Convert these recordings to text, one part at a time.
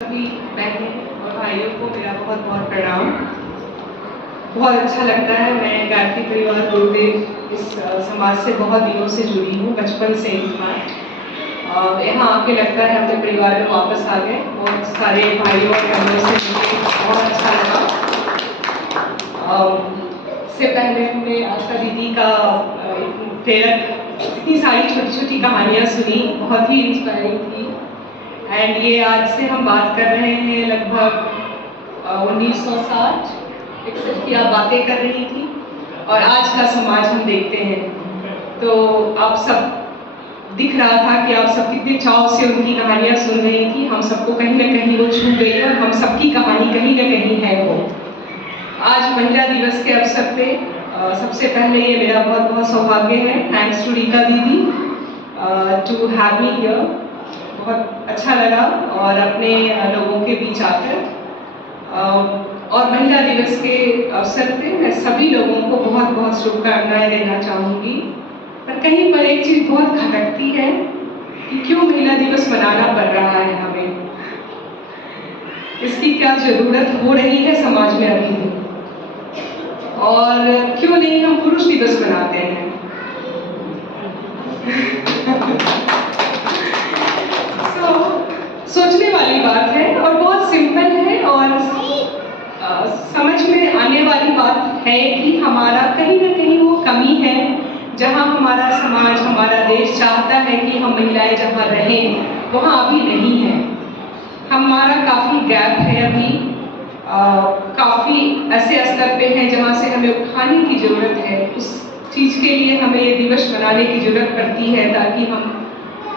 सभी बहनें और भाइयों को मेरा बहुत बहुत प्रणाम। बहुत अच्छा लगता है। मैं गायत्री परिवार गुरुदेव इस समाज से बहुत दिनों से जुड़ी हूँ, बचपन से ही था। यहाँ आके लगता है अपने परिवार में वापस आ गए। बहुत सारे भाइयों और बहनों से मुझे बहुत अच्छा लगा। इससे पहले हमने आशा दीदी का प्रेरक इतनी सारी छोटी छोटी कहानियाँ सुनी, बहुत ही इंस्पायरिंग थी। एंड ये आज से हम बात कर रहे हैं लगभग 1960-61 की आप बातें कर रही थी, और आज का समाज हम देखते हैं तो आप सब दिख रहा था कि आप सब कितने चाव से उनकी कहानियाँ सुन रही थी। हम सबको कहीं ना कहीं वो छू गई और हम सबकी कहानी कहीं ना कहीं है वो। आज महिला दिवस के अवसर पे सबसे पहले ये मेरा बहुत बहुत सौभाग्य है, थैंक्स टू रीता दीदी टू हैव मी हियर। बहुत अच्छा लगा और अपने लोगों के बीच आकर, और महिला दिवस के अवसर पे मैं सभी लोगों को बहुत बहुत शुभकामनाएं देना चाहूँगी। पर कहीं पर एक चीज़ बहुत खटकती है कि क्यों महिला दिवस मनाना पड़ रहा है हमें, इसकी क्या ज़रूरत हो रही है समाज में अभी भी, और क्यों नहीं हम पुरुष दिवस मनाते हैं। सोचने वाली बात है और बहुत सिंपल है, और समझ में आने वाली बात है कि हमारा कहीं ना कहीं वो कमी है जहाँ हमारा समाज, हमारा देश चाहता है कि हम महिलाएं जहाँ रहें वहाँ अभी नहीं है। हमारा काफ़ी गैप है अभी, काफ़ी ऐसे स्तर पे है जहाँ से हमें उठाने की ज़रूरत है। उस चीज़ के लिए हमें ये दिवस मनाने की ज़रूरत पड़ती है ताकि हम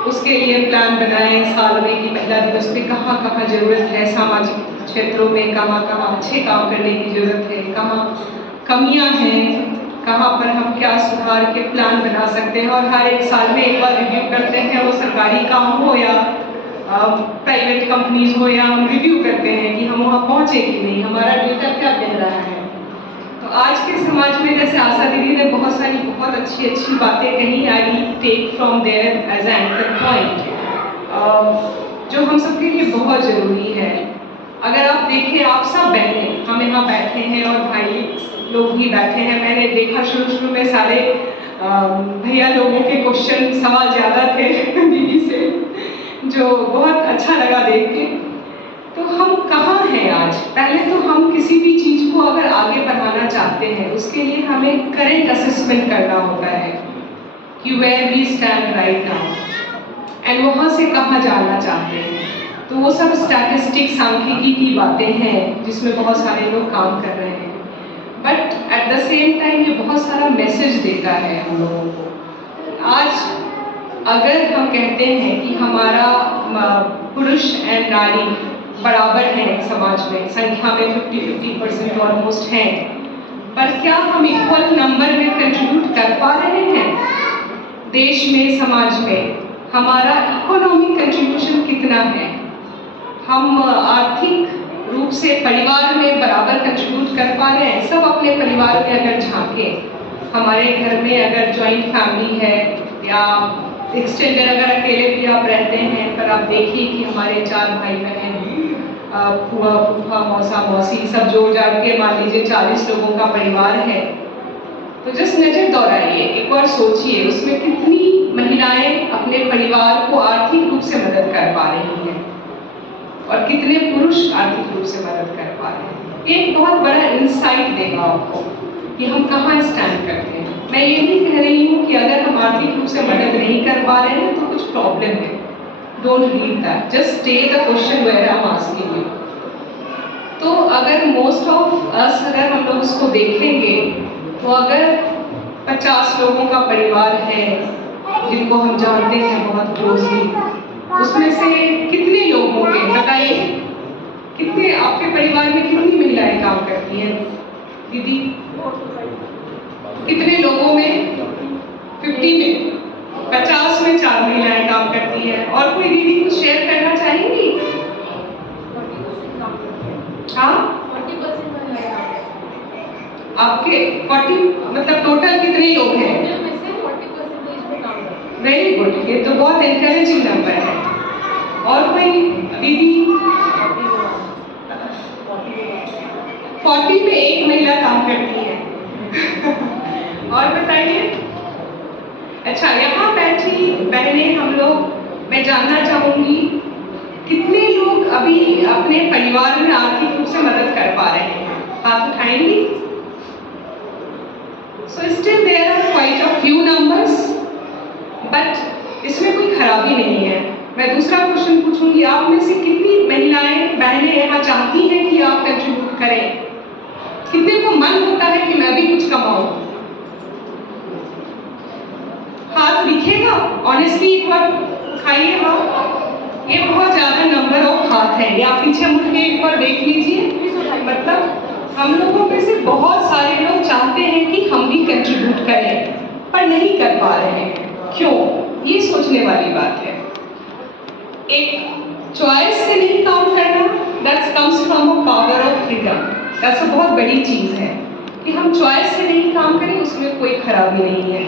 उसके लिए प्लान बनाएं साल में कि महिला दिवस पे कहाँ कहाँ ज़रूरत है, सामाजिक क्षेत्रों में कहाँ कहाँ अच्छे काम करने की ज़रूरत है, कहाँ कमियां हैं, कहाँ पर हम क्या सुधार के प्लान बना सकते हैं। और हर एक साल में एक बार रिव्यू करते हैं, वो सरकारी काम हो या प्राइवेट कंपनीज हो, या हम रिव्यू करते हैं कि हम वहाँ पहुँचे कि नहीं, हमारा डेटा क्या कह रहा है। तो आज के समाज में जैसे आशा दीदी ने बहुत सारी बहुत अच्छी अच्छी बातें कही, I take from there as an anchor point, जो हम सबके लिए बहुत ज़रूरी है। अगर आप देखें, आप सब बहनें हम यहाँ बैठे हैं और भाई लोग भी बैठे हैं। मैंने देखा शुरू में सारे भैया लोगों के क्वेश्चन सवाल ज़्यादा थे दीदी से, जो बहुत अच्छा लगा देख के। तो हम कहाँ हैं आज? पहले तो हम किसी भी चीज़ को अगर आगे बढ़ाना चाहते हैं उसके लिए हमें करेंट असेसमेंट करना होता है कि where we stand right now, and वहाँ से कहाँ जाना चाहते हैं। तो वो सब स्टैटिस्टिक्स, सांख्यिकी की बातें हैं जिसमें बहुत सारे लोग काम कर रहे हैं, but at the same time ये बहुत सारा मैसेज देता है हम लोगों को। आज अगर हम कहते हैं कि हमारा पुरुष एंड नारी बराबर हैं समाज में, संख्या में 50-50% ऑलमोस्ट हैं, पर क्या हम इक्वल नंबर में कंट्रीब्यूट कर पा रहे हैं देश में, समाज में? हमारा इकोनॉमिक कंट्रीब्यूशन कितना है? हम आर्थिक रूप से परिवार में बराबर कंट्रीब्यूट कर पा रहे हैं? सब अपने परिवार में अगर झांकें, हमारे घर में अगर जॉइंट फैमिली है या एक्सटेंडेड अगर अकेले भी आप रहते हैं, पर आप देखिए कि हमारे 4 भाई बहन, फूफा फूफा, मौसा मौसी, सब जोड़ जाड़ के मान लीजिए 40 लोगों का परिवार है। तो जस्ट नजर दौड़ाइए, एक बार सोचिए उसमें कितनी महिलाएं अपने परिवार को आर्थिक रूप से मदद कर पा रही हैं और कितने पुरुष आर्थिक रूप से मदद कर पा रहे हैं। ये एक बहुत बड़ा इंसाइट देगा आपको कि हम कहाँ स्टैंड करते हैं। मैं ये नहीं कह रही हूँ कि अगर हम आर्थिक रूप से मदद नहीं कर पा रहे हैं तो कुछ प्रॉब्लम है, don't read that, just stay the question where I am asking you. तो अगर मोस्ट ऑफ अस, अगर हम लोग उसको देखेंगे तो अगर 50 लोगों का परिवार है जिनको हम जानते हैं बहुत क्लोजली, उसमें से कितने लोग होंगे बताइए? कितने आपके परिवार में कितनी महिलाएं काम करती हैं दीदी? कितने लोगों में? 50 में, 50 में 4 महिलाएं काम करती हैं। और कोई दीदी कुछ शेयर करना चाहेंगी? हाँ, आपके 40 मतलब टोटल कितने लोग हैं? वेरी गुड, ये तो बहुत एनकरेजिंग नंबर है। और कोई दीदी? 40 में एक महिला काम करती है। और बताइए। अच्छा, यहाँ बैठी बहनें हम लोग, मैं जानना चाहूंगी कितने लोग अभी अपने परिवार में आर्थिक रूप से मदद कर पा रहे हैं? हाथ उठाएंगी? So still there are quite a few numbers, but इसमें कोई खराबी नहीं है। मैं दूसरा क्वेश्चन पूछूंगी, आप में से कितनी महिलाएं बहनें यहाँ चाहती हैं कि आप कंट्रीब्यूट करें? कितने को मन होता है कि मैं भी कुछ कमाऊं? हाथ दिखेगा? ऑनेस्टली एक बार उठाइए हाथ। ये बहुत ज्यादा नंबर ऑफ हाथ है। या पीछे मुड़ के एक बार देख लीजिए। मतलब हम लोगों में से बहुत सारे लोग चाहते हैं कि हम भी कंट्रीब्यूट करें, पर नहीं कर पा रहे हैं। क्यों? ये सोचने वाली बात है। एक चॉइस से नहीं काम करना, that comes from a power of freedom. That's बहुत बड़ी चीज है कि हम चॉइस से नहीं काम करें, उसमें कोई खराबी नहीं है।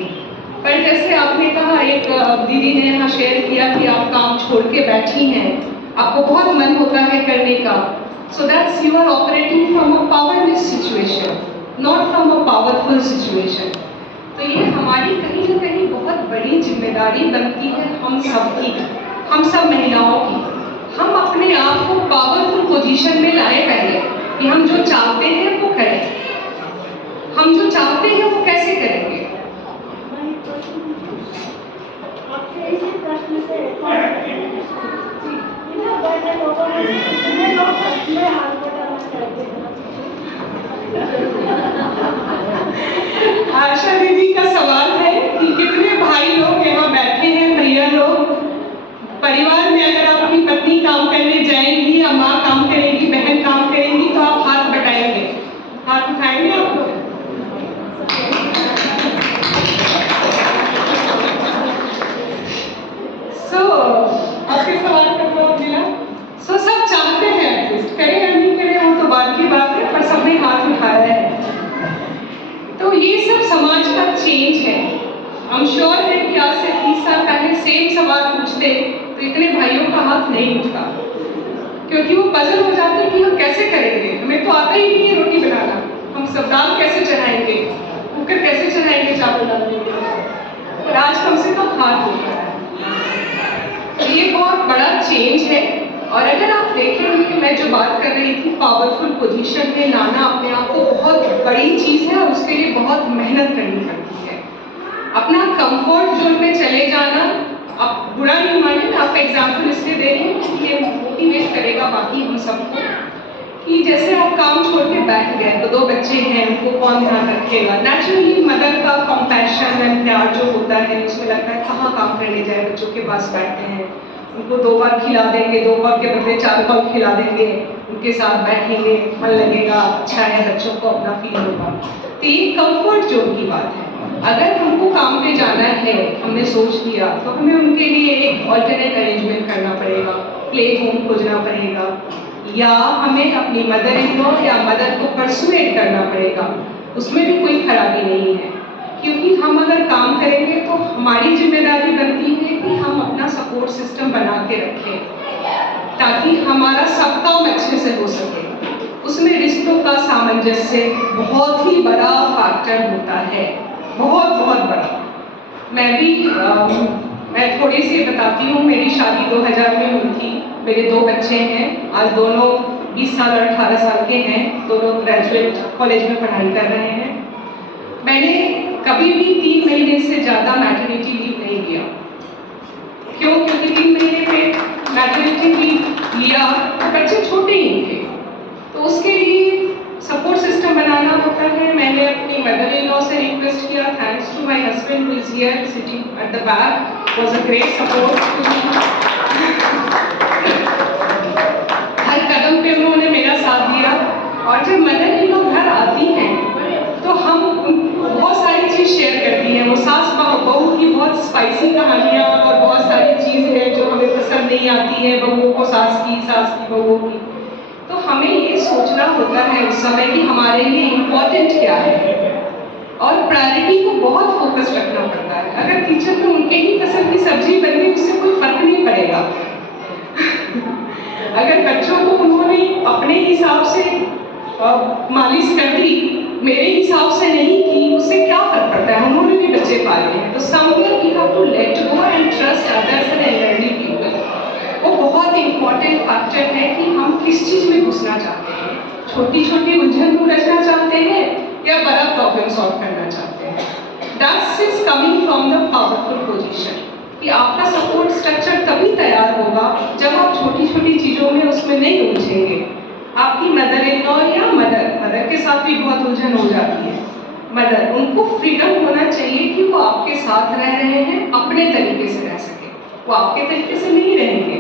पर जैसे आपने कहा, एक दीदी ने यहाँ शेयर किया कि आप काम छोड़ के बैठी हैं, आपको बहुत मन होता है करने का। So that's you are operating from a powerless situation, not from a powerful situation. तो ये हमारी कहीं ना कहीं बहुत बड़ी जिम्मेदारी बनती है हम सब की, हम सब महिलाओं की। हम अपने आप को पावरफुल पोजीशन में लाए पहले कि हम जो चाहते हैं वो करें। हम जो चाहते हैं वो कैसे करेंगे? आशा दीदी का सवाल है कि कितने भाई लोग यहाँ बैठे हैं, भैया लोग, परिवार में अगर आपकी पत्नी काम करने जाएंगी या माँ काम करेगी, बहन काम करेंगी, तो आप हाथ बटाएंगे, हाथ उठाएंगे आप लोग? आपके सवाल का जवाब मिला। सब चाहते हैं, एटलीस्ट करें या नहीं करें वो तो बाद की बात है, पर सबने हाथ उठाया है। तो ये सब समाज का चेंज है। हम श्योर है कि आज से 30 साल पहले सेम सवाल पूछते तो इतने भाइयों का हाथ नहीं उठता, क्योंकि वो पजल हो जाते कि हम कैसे करेंगे, हमें तो आता ही नहीं है रोटी बनाना, हम सब दाल कैसे चढ़ाएंगे, कुकर कैसे चढ़ाएंगे चावल डालने के लिए। और आज कम से कम हाथ उठा है। तो ये बहुत बड़ा चेंज है। और अगर आप देखेंगे कि मैं जो बात कर रही थी, पावरफुल पोजीशन में लाना अपने आप को बहुत बड़ी चीज़ है और उसके लिए बहुत मेहनत करनी पड़ती है। अपना कंफर्ट जोन में चले जाना, आप बुरा नहीं माने, आप एग्जाम्पल इसलिए दे रहे हैं कि ये मोटिवेट करेगा बाकी हम सबको, कि जैसे आप काम छोड़ के बैठ गए तो 2 बच्चे हैं, उनको कौन ध्यान रखेगा। नेचुरली मदर का कंपैशन एंड प्यार जो होता है, उसमें लगता है कहाँ काम करने जाए, बच्चों के पास बैठते हैं, उनको 2 बार खिला देंगे, 2 बार के बदले 4 बार खिला देंगे, उनके साथ बैठेंगे, मन लगेगा, अच्छा है, बच्चों को अपना फील होगा। तो ये कंफर्ट जोन की बात है। अगर हमको काम पे जाना है, हमने सोच लिया, तो हमें उनके लिए एक ऑल्टरनेट अरेंजमेंट करना पड़ेगा, प्ले होम खोजना पड़ेगा, या हमें अपनी मदर इन लॉ या मदर को परसुएट करना पड़ेगा। उसमें भी कोई खराबी नहीं है, क्योंकि हम अगर काम करेंगे तो हमारी जिम्मेदारी बनती है कि हम अपना सपोर्ट सिस्टम बना के रखें ताकि हमारा सब काम अच्छे से हो सके। उसमें रिश्तों का सामंजस्य बहुत ही बड़ा फैक्टर होता है, बहुत बहुत बड़ा। मैं थोड़ी सी बताती हूँ। मेरी शादी 2000 में हुई थी, मेरे 2 बच्चे हैं, आज दोनों 20 साल और 18 साल के हैं, दोनों ग्रेजुएट कॉलेज में पढ़ाई कर रहे हैं। मैंने कभी भी 3 महीने से ज़्यादा मैटरनिटी लीव नहीं लिया। क्यों? क्योंकि 3 महीने में मैटरनिटी लीव लिया तो बच्चे छोटे ही थे, तो उसके लिए सपोर्ट सिस्टम बनाना होता है। मैंने अपनी मदर इन लॉ से रिक्वेस्ट किया, thanks to my husband who is here sitting at the back, was a great support to me. हर कदम पे उन्होंने मेरा साथ दिया। और जब मदर इन लॉ घर आती हैं तो हम बहुत सारी चीज़ शेयर करती हैं। वो सास बहू की बहुत स्पाइसी कहानियाँ और बहुत सारी चीज़ है जो हमें पसंद नहीं आती है, बहू को सास की बहू की। तो हमें ये सोचना होता है उस समय कि हमारे लिए इम्पोर्टेंट क्या है, और प्रायोरिटी को बहुत फोकस रखना पड़ता है। अगर किचन में उनके ही पसंद की सब्जी बन गई, उससे कोई फर्क नहीं पड़ेगा। अगर बच्चों को उन्होंने अपने हिसाब से मालिश कर दी, मेरे हिसाब से नहीं की, उससे क्या फर्क पड़ता है, उन्होंने भी बच्चे पाले हैं। तो somewhere we have to let go and trust others and elderly people. वो बहुत इंपॉर्टेंट फैक्टर है कि हम किस चीज़ में घुसना चाहते हैं, छोटी छोटी उलझन को रचना चाहते हैं या बड़ा प्रॉब्लम सॉल्व करना चाहते हैं। That's is coming from the powerful position कि आपका सपोर्ट स्ट्रक्चर तभी तैयार होगा जब आप छोटी छोटी चीज़ों में उसमें नहीं उलझेंगे। आपकी मदर इन लॉ या मदर के साथ भी बहुत उलझन हो जाती है। मदर, उनको फ्रीडम होना चाहिए कि वो आपके साथ रह रहे हैं, अपने तरीके से रह सके, वो आपके तरीके से नहीं रहेंगे।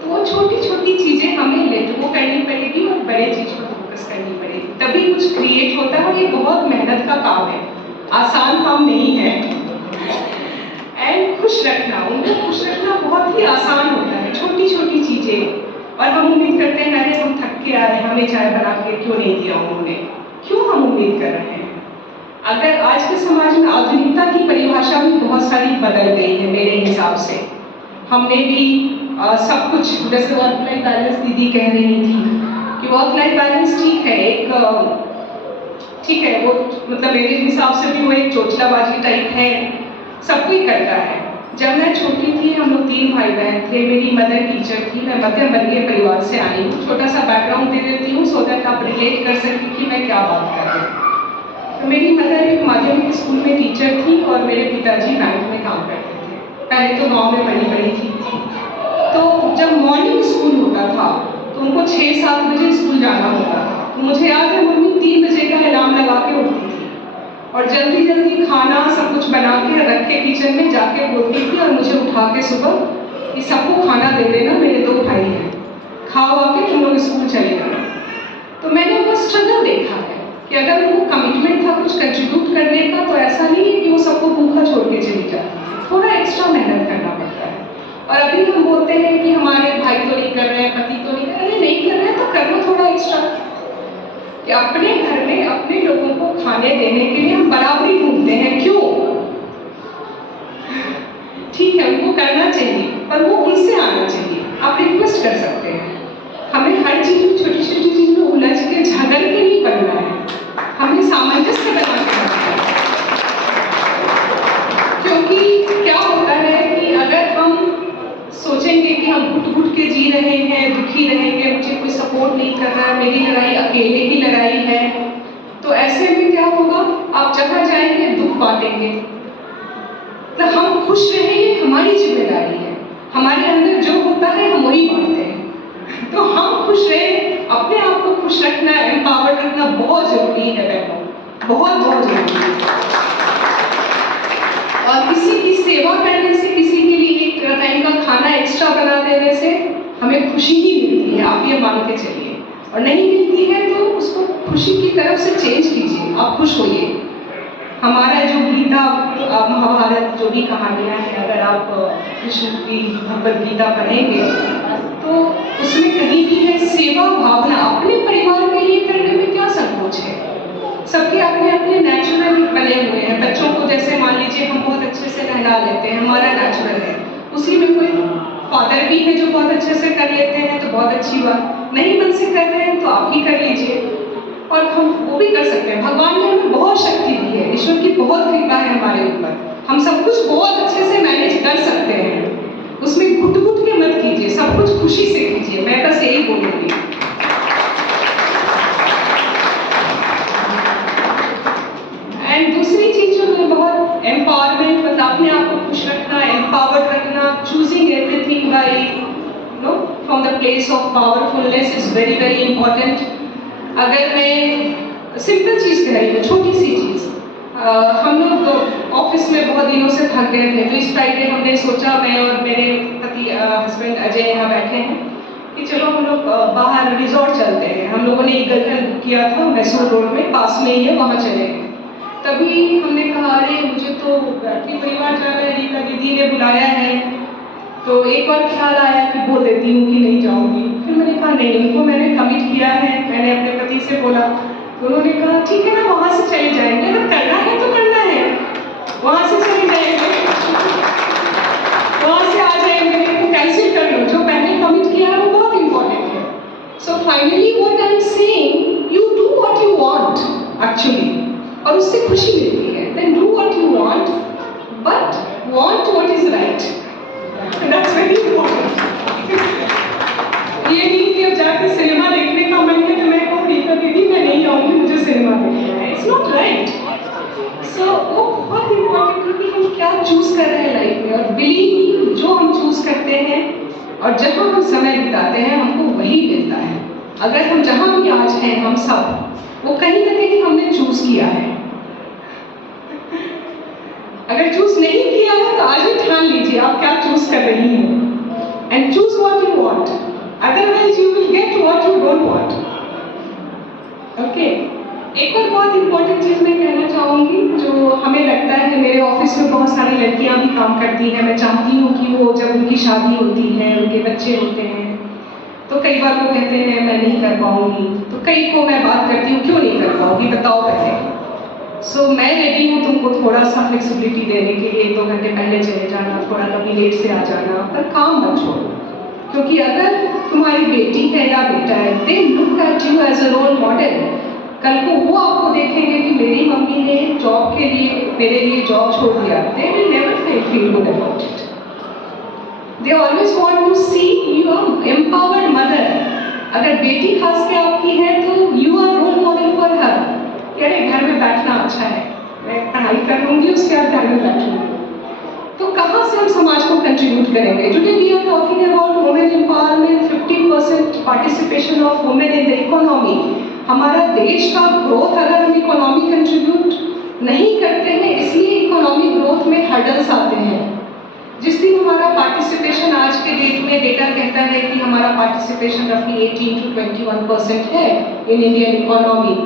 तो वो छोटी छोटी चीज़ें हमें लेट गो करनी पड़ेगी और बड़े चीज़ पर फोकस करनी पड़ेगी, तभी कुछ क्रिएट होता है। और ये बहुत मेहनत का काम है, आसान काम नहीं है। एंड खुश रखना, उनको खुश रखना बहुत ही आसान होता है, छोटी छोटी चीज़ें। और हम उम्मीद करते हैं अरे हम थक के आए, हमें चाय बना के क्यों नहीं दिया उन्होंने, क्यों हम उम्मीद कर रहे हैं। अगर आज के समाज में आधुनिकता की परिभाषा भी बहुत सारी बदल गई है मेरे हिसाब से। हमने भी सब कुछ, जैसे वर्क लाइफ बैलेंस दीदी कह रही थी कि वर्क लाइफ बैलेंस ठीक है, एक ठीक है, वो मतलब मेरे हिसाब से भी वो एक चोचलाबाजी टाइप है, सब कोई करता है। जब मैं छोटी थी, हम लोग 3 भाई बहन थे, मेरी मदर टीचर थी, मैं मध्यम वर्गीय परिवार से आई हूँ। छोटा सा बैकग्राउंड दे देती हूँ सो दैट आप रिलेट कर सकें कि मैं क्या बात कर रही हूँ। तो मेरी मदर एक माध्यमिक स्कूल में टीचर थी और मेरे पिताजी बैंक में काम करते थे। पहले तो गाँव में बड़ी थी। तो जब मॉर्निंग स्कूल होता था तो उनको 6-7 बजे स्कूल जाना होता था। तो मुझे याद है मम्मी 3 बजे का अलार्म लगा के उठती थी और जल्दी जल्दी खाना सब कुछ बना के रख के किचन में जाके बोलती थी और मुझे उठा के सुबह कि सबको खाना दे देना, मेरे 2 भाई हैं, खाओ आके तुम लोग स्कूल चले जाना। तो मैंने वो स्ट्रगल देखा है कि अगर उनको कमिटमेंट था कुछ कंट्रीब्यूट करने का, तो ऐसा नहीं है कि वो सबको भूखा छोड़ के चली जाती, थोड़ा एक्स्ट्रा मेहनत करना पड़ता है। और अभी हम बोलते हैं कि हमारे भाई तो नहीं कर रहे हैं, पति तो नहीं कर रहे, नहीं कर रहे हैं तो कर लो थोड़ा एक्स्ट्रा, कि अपने घर में अपने लोगों को खाने देने के लिए हम बराबरी ढूंढते हैं। क्यों? ठीक है, उनको करना चाहिए, पर वो उनसे आना चाहिए। आप रिक्वेस्ट कर सकते हैं। हमें हर चीज में, छोटी छोटी चीज में उलझ के झगड़ के नहीं बनना है, हमें सामंजस्य बना के रखना है। क्योंकि क्या होता है कि अगर हम सोचेंगे कि हम घुट के जी रहे हैं, दुखी रहेंगे, मुझे कोई सपोर्ट नहीं कर रहा है, मेरी लड़ाई अकेले की लड़ाई है, तो ऐसे में क्या होगा, आप जहाँ जाएंगे दुख बांटेंगे। तो हम खुश रहें, ये हमारी जिम्मेदारी है। हमारे अंदर जो होता है हम वही बांटते हैं। तो हम खुश रहें, अपने आप को खुश रखना, एम्पावर्ड रखना बहुत जरूरी है बहनों, बहुत बहुत जरूरी है। और किसी की सेवा करने से, किसी के लिए एक टाइम का खाना एक्स्ट्रा बना देने से हमें खुशी ही मिलती है, आप ये मान के चलिए। और नहीं मिलती है तो उसको खुशी की तरफ से चेंज कीजिए, आप खुश होइए। हमारा जो गीता महाभारत जो भी कहानियाँ हैं, अगर आप कृष्ण की भगवद गीता पढ़ेंगे तो उसमें कहीं भी है सेवा भावना। अपने परिवार के लिए करने में क्या संकोच है, सबके अपने अपने नेचुरल बने हुए हैं। बच्चों को जैसे मान लीजिए हम बहुत अच्छे से नहला लेते हैं, हमारा नेचुरल है, उसी में कोई फादर भी है जो बहुत अच्छे से कर लेते हैं तो बहुत अच्छी बात, नहीं मन से कर रहे हैं तो आप ही कर लीजिए। और हम वो भी कर सकते हैं, भगवान ने हमें बहुत शक्ति दी है, ईश्वर की बहुत कृपा है हमारे ऊपर, हम सब कुछ बहुत अच्छे से मैनेज कर सकते हैं। उसमें घुट के मत कीजिए, सब कुछ खुशी से कीजिए, मैं बस यही बोलूँगी। एंड दूसरी चीज जो मुझे बहुत एम्पावरमेंट, मतलब अपने आप को खुश रखना, एम्पावर्ड रखना, choosing everything by from the place of powerfulness is very very important. अगर मैं सिंपल चीज़ कह रही हूँ, छोटी सी चीज़, हम लोग ऑफिस में बहुत दिनों से थक गए थे, तो इस फ्राइडे हमने सोचा, मैं और मेरे पति हस्बैंड अजय यहाँ बैठे हैं कि चलो हम लोग बाहर रिजॉर्ट चलते हैं। हम लोगों ने ईगल हिल बुक किया था मैसूर रोड में, पास में ही है, वहाँ चले गए। तभी हमने कहा अरे मुझे तो अपने परिवार जाना है, रीता दीदी ने बुलाया है, तो एक बार ख्याल आया कि बोल देती हूँ कि नहीं जाऊँगी। फिर मैंने कहा नहीं, उनको मैंने कमिट किया है, मैंने अपने पति से बोला, तो उन्होंने कहा ठीक है ना, वहाँ से चले जाएंगे, अगर करना है तो करना है, वहाँ से चले जाएंगे, वहाँ से आ जाएंगे, तो कैंसिल कर लो, जो पहले कमिट किया है वो बहुत इंपॉर्टेंट है। So finally what I am saying, you do actually, और उससे खुशी मिलती है। Then do what you want, but want what is right, that's very important. ये नहीं कि अब जाकर सिनेमा देखने का मन है तो मैं कहूँ रीता दीदी मैं नहीं आऊँगी, मुझे सिनेमा देखना है, इट्स नॉट राइट। सो वो बहुत इंपॉर्टेंट है कि हम क्या चूज कर रहे हैं लाइफ में, और बिलीव मी जो हम चूज करते हैं और जहाँ हम समय बिताते हैं हमको वही मिलता है। अगर हम जहाँ भी आज हैं हम सब, वो कहीं ना कहीं हमने चूज किया है। अगर चूज नहीं किया है तो आज ही ठान लीजिए आप क्या चूज कर रही हैं, and choose what you want, otherwise you will get what you don't want. Okay, एक और बहुत इंपॉर्टेंट चीज मैं कहना चाहूंगी जो हमें लगता है, मेरे ऑफिस में बहुत सारी लड़कियां भी काम करती हैं, मैं चाहती हूँ कि वो जब उनकी शादी होती है, उनके बच्चे होते हैं, तो कई बार वो कहते हैं मैं नहीं कर पाऊंगी, तो कई को मैं बात करती हूँ क्यों नहीं कर पाऊंगी बताओ पहले। सो मैं रेडी हूँ तुमको थोड़ा सा फ्लेक्सिबिलिटी देने के लिए, 2 घंटे पहले चले जाना, थोड़ा कभी लेट से आ जाना, पर काम मत छोड़ो। क्योंकि अगर तुम्हारी बेटी है या बेटा है, they look at you as a role model. कल को वो आपको देखेंगे कि मेरी मम्मी ने जॉब के लिए मेरे लिए जॉब छोड़ दिया, they will never feel good about it. They always want to see you are empowered mother. अगर बेटी खास के आपकी है तो you are role model for her. अरे घर में बैठना अच्छा है, मैं पढ़ाई कर लूंगी उसके बाद घर में बैठूंगी, तो कहाँ से हम समाज को कंट्रीब्यूट करेंगे? Today we are talking about women empowerment, 50% participation of women in the economy. हमारा देश का ग्रोथ अगर हम इकोनॉमी कंट्रीब्यूट नहीं करते हैं, इसलिए इकोनॉमिक ग्रोथ में हर्डल्स आते हैं। जिस दिन हमारा पार्टिसिपेशन, आज के डेट में डेटा कहता है कि हमारा पार्टिसिपेशन रफली 18 to 21% है इन इंडियन इकोनॉमी।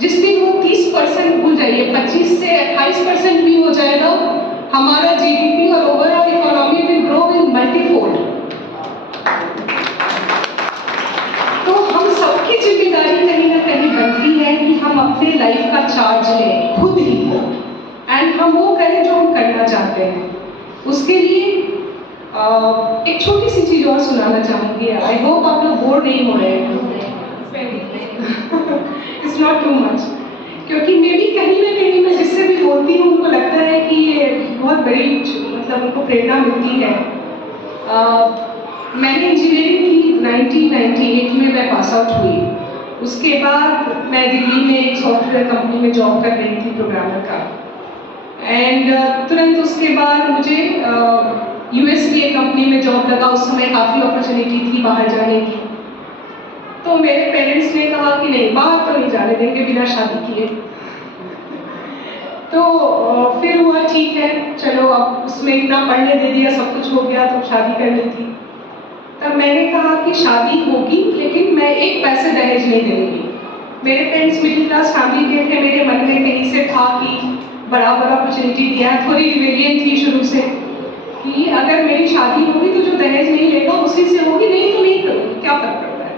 जिस दिन वो 30% भूल जाइए, 25 से 28% भी हो जाएगा, हमारा जीडीपी और overall economy will grow in multifold. तो हम सबकी जिम्मेदारी कहीं ना कहीं बनती है कि हम अपने लाइफ का चार्ज लें खुद ही, एंड हम वो करें जो हम करना चाहते हैं। उसके लिए एक छोटी सी चीज और सुनाना चाहूंगी। आई होप आप लोग बोर नहीं हो रहे हैं, इट्स नॉट टू मच, क्योंकि मे भी कहीं ना कहीं मैं जिससे भी बोलती हूँ उनको लगता है कि ये बहुत बड़ी, मतलब उनको प्रेरणा मिलती है। मैंने इंजीनियरिंग की 1998 में मैं पास आउट हुई। उसके बाद मैं दिल्ली में एक सॉफ्टवेयर कंपनी में जॉब कर रही थी प्रोग्रामर का, एंड तुरंत उसके बाद मुझे यूएस में एक कंपनी में जॉब लगा। उस समय काफ़ी अपॉर्चुनिटी थी बाहर जाने की, तो मेरे पेरेंट्स ने कहा कि नहीं, बाहर तो नहीं जाने देंगे बिना शादी किए। तो फिर हुआ ठीक है, चलो अब उसमें इतना पढ़ने दे दिया, सब कुछ हो गया, तो शादी करनी थी। तब मैंने कहा कि शादी होगी लेकिन मैं एक पैसे दहेज नहीं देंगी। मेरे पेरेंट्स मिडिल क्लास फैमिली के थे, मेरे मन में कहीं से था कि बराबर अपॉर्चुनिटी दिया है, थोड़ी रिवेलियन थी शुरू से कि अगर मेरी शादी होगी तो जो दहेज नहीं लेगा उसी से होगी, नहीं तो नहीं करूँगी, क्या फर्क पड़ता है।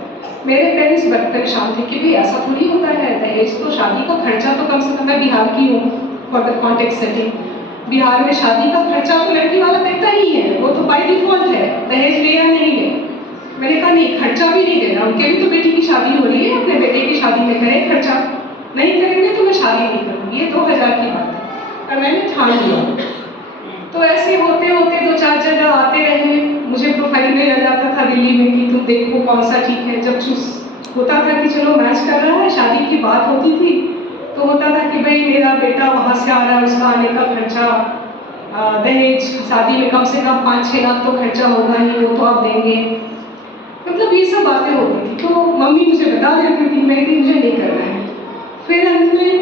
मेरे पेरेंट्स बड़े परेशान थे कि भाई ऐसा थोड़ी होता है, दहेज तो शादी का खर्चा तो कम से कम, मैं बिहार की हूँ for the context setting, Bihar में शादी का खर्चा तो लड़की वाला देता ही है, वो तो बाय डिफॉल्ट है, दहेज ले या नहीं ले। मैंने कहा नहीं, खर्चा भी नहीं देना, उनके भी तो बेटी की शादी हो रही है, अपने बेटे की शादी में करें खर्चा, नहीं करेंगे तो मैं शादी नहीं करूँगी, ये 2000 की बात है। और मैंने ठान लिया। तो ऐसे होते होते 2-4 जगह आते रहे, मुझे प्रोफाइल में लग जाता था दिल्ली में कि तुम देखो कौन सा ठीक है। जब चूज होता था कि चलो मैच कर रहा है, शादी की बात होती थी, तो होता था कि भाई मेरा बेटा वहाँ से आ रहा है, उसका आने का खर्चा, दहेज, शादी में कम से कम 5-6 लाख तो खर्चा होगा ही, वो तो आप देंगे, मतलब ये सब बातें होती थी। तो मम्मी मुझे बता देती थी, मैं कि मुझे नहीं करना है। फिर अंत में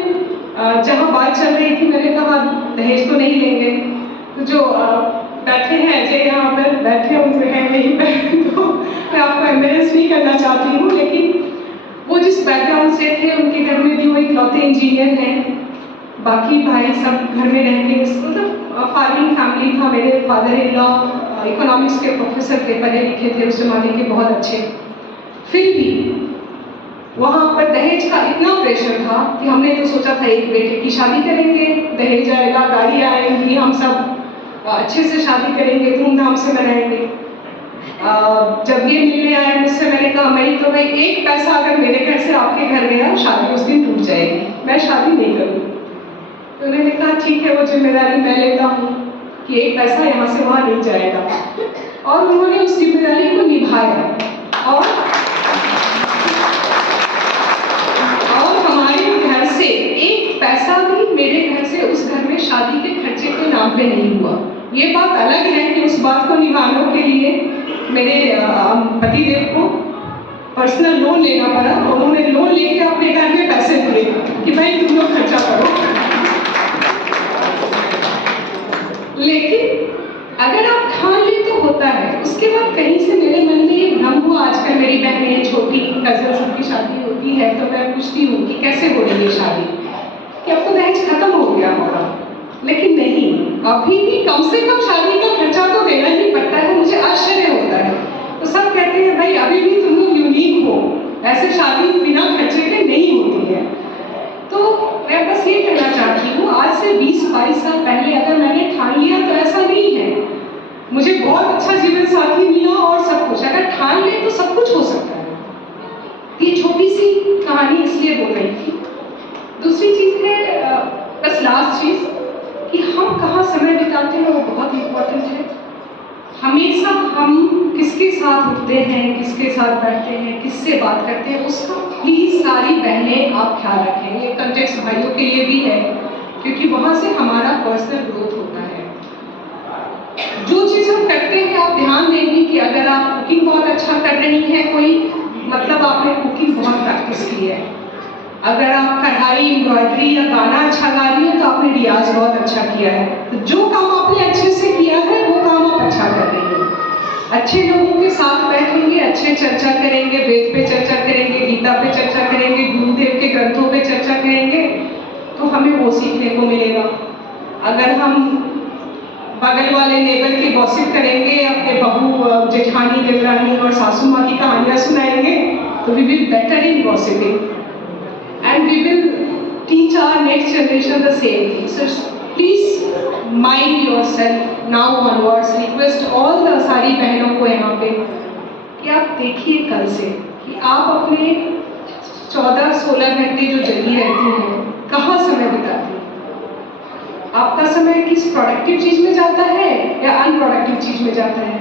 जहाँ बात चल रही थी, मैंने कहा दहेज तो नहीं लेंगे, तो जो बैठे हैं अजय यहाँ पर बैठे हुए हैं यहीं पर, तो मैं आपको एम्बेरेस नहीं करना चाहती हूँ, लेकिन वो जिस बैकग्राउंड से थे, उनके घर में भी वो इकलौते इंजीनियर हैं, बाकी भाई सब घर में रह के, मतलब फार्मिंग फैमिली था। मेरे फादर इन लॉ इकोनॉमिक्स के प्रोफेसर थे, पढ़े लिखे थे, उस जमाने के बहुत अच्छे। फिर भी वहाँ पर दहेज का इतना प्रेशर था कि हमने तो सोचा था एक बेटे की शादी करेंगे, दहेज आएगा, गाड़ी आएंगी, हम सब अच्छे से शादी करेंगे, धूमधाम से मनाएंगे। जब ये मिलने आए मुझसे, मैंने कहा मई तो भाई एक पैसा अगर मेरे घर से आपके घर गया, शादी उस दिन टूट जाएगी, मैं शादी नहीं करूँगी। तो उन्होंने कहा ठीक है, वो जिम्मेदारी मैं लेता हूँ कि एक पैसा यहाँ से वहाँ नहीं जाएगा। और उन्होंने उस जिम्मेदारी को निभाया। और हमारे घर से एक पैसा भी मेरे घर से उस घर में शादी के खर्चे के नाम पे नहीं हुआ। ये बात अलग है कि उस बात को निभाने के लिए मेरे पतिदेव को पर्सनल लोन लेना पड़ा। उन्होंने लोन लेके अपने घर में पैसे दिए कि भाई तुम लोग खर्चा करो। लेकिन अगर आप ठान ले तो होता है। उसके बाद कहीं से मेरे मन में ये भ्रम हुआ, आजकल मेरी बहनें, छोटी कजन सबकी शादी होती है तो मैं पूछती हूँ कि कैसे हो रही है शादी, कि अब तो दहेज खत्म हो गया होगा। लेकिन नहीं, अभी भी कम से कम शादी का खर्चा तो देना ही पड़ता है। मुझे आश्चर्य होता है। तो सब कहते हैं भाई अभी भी तुम लोग यूनिक हो, ऐसे शादी बिना खर्चे के नहीं होती है। तो मैं बस ये कहना चाहती हूँ, आज से 20-22 साल पहले अगर मैंने ठान लिया तो ऐसा नहीं है। मुझे बहुत अच्छा जीवन साथी मिला और सब कुछ, अगर ठान ले तो सब कुछ हो सकता है। ये छोटी सी कहानी इसलिए बोल रही थी। दूसरी चीज़ है, बस लास्ट चीज़, कि हम कहाँ समय बिताते हैं वो बहुत इम्पोर्टेंट है। हमेशा हम किसके साथ उठते हैं, किसके साथ बैठते हैं, किससे बात करते हैं, उसका प्लीज़ सारी बहनें आप ख्याल रखें। ये कंटेक्स्ट भाइयों के लिए भी है, क्योंकि वहाँ से हमारा पर्सनल ग्रोथ होता है। जो चीज़ हम करते हैं आप ध्यान देंगे कि अगर आप कुकिंग बहुत अच्छा कर रही हैं, कोई मतलब आपने कुकिंग बहुत प्रैक्टिस की है। अगर आप कढ़ाई, एम्ब्रॉयडरी या गाना अच्छा गा रही हैं तो आपने रियाज बहुत अच्छा किया है। तो जो काम आपने अच्छे से किया है वो काम आप अच्छा कर रही हैं। अच्छे लोगों के साथ बैठेंगे, अच्छे चर्चा करेंगे, वेद पे चर्चा करेंगे, गीता पे चर्चा करेंगे, गुरुदेव के ग्रंथों पे चर्चा करेंगे, तो हमें वो सीखने को मिलेगा। अगर हम बगल वाले नेबर की गॉसिप करेंगे, अपने बहू, जेठानी, देवरानी और सासू माँ की कहानियाँ सुनाएंगे, तो we will better in gossiping and we will teach our next generation the same thing. So please mind yourself now onwards. Request all the सारी बहनों को यहाँ पे कि आप देखिए कल से कि आप अपने 14-16 घंटे जो जगी रहती हैं, कहाँ समय बिताती हैं। आपका समय किस प्रोडक्टिव चीज़ में जाता है या अनप्रोडक्टिव चीज़ में जाता है।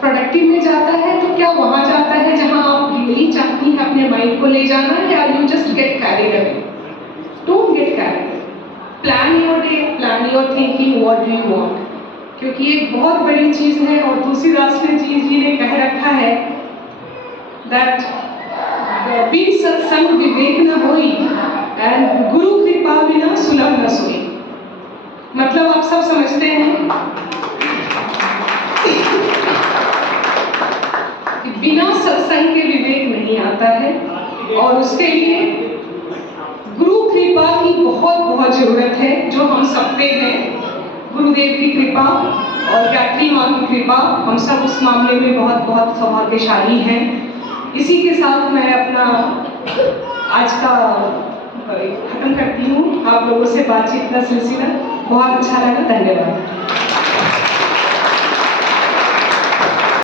प्रोडक्टिव में जाता है तो क्या वहाँ जाता है जहाँ आप रियली चाहती हैं अपने माइंड को ले जाना, या you just get carried away. Don't get carried. Plan your day, plan your thinking, what do you want, क्योंकि ये बहुत बड़ी चीज़ है। और तुलसीदास जी ने कह रखा है दैट बिन सत्संग विवेक न होई एंड गुरु कृपा बिना सुलभ न सोई। मतलब आप सब समझते हैं कि बिना सत्संग के विवेक नहीं आता है, और उसके लिए गुरु कृपा की बहुत बहुत जरूरत है, जो हम सब पे है। गुरुदेव की कृपा और गायत्री माँ की कृपा, हम सब उस मामले में बहुत बहुत सौभाग्यशाली हैं। इसी के साथ मैं अपना आज का खत्म करती हूँ। आप लोगों से बातचीत का सिलसिला बहुत अच्छा लगा। धन्यवाद।